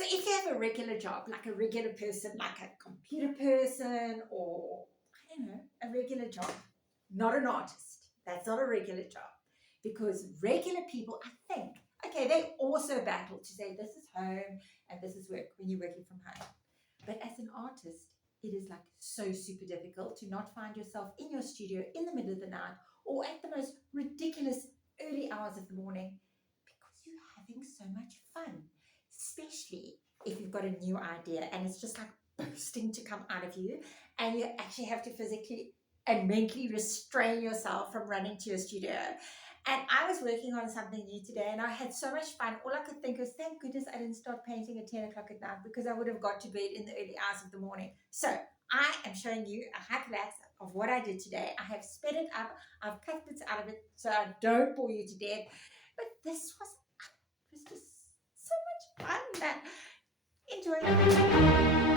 So if you have a regular job, like a regular person, like a computer person, or I don't know, a regular job, not an artist, that's not a regular job. Because regular people, I think, okay, they also battle to say this is home and this is work when you're working from home. But as an artist, it is like so super difficult to not find yourself in your studio in the middle of the night or at the most ridiculous early hours of the morning because you're having so much fun, especially if you've got a new idea and it's just like bursting to come out of you and you actually have to physically and mentally restrain yourself from running to your studio. And I was working on something new today and I had so much fun. All I could think was, thank goodness I didn't start painting at 10 o'clock at night because I would have got to bed in the early hours of the morning. So I am showing you a hyperlapse of what I did today. I have sped it up. I've cut bits out of it so I don't bore you to death. But this was just so much fun, man. Enjoy.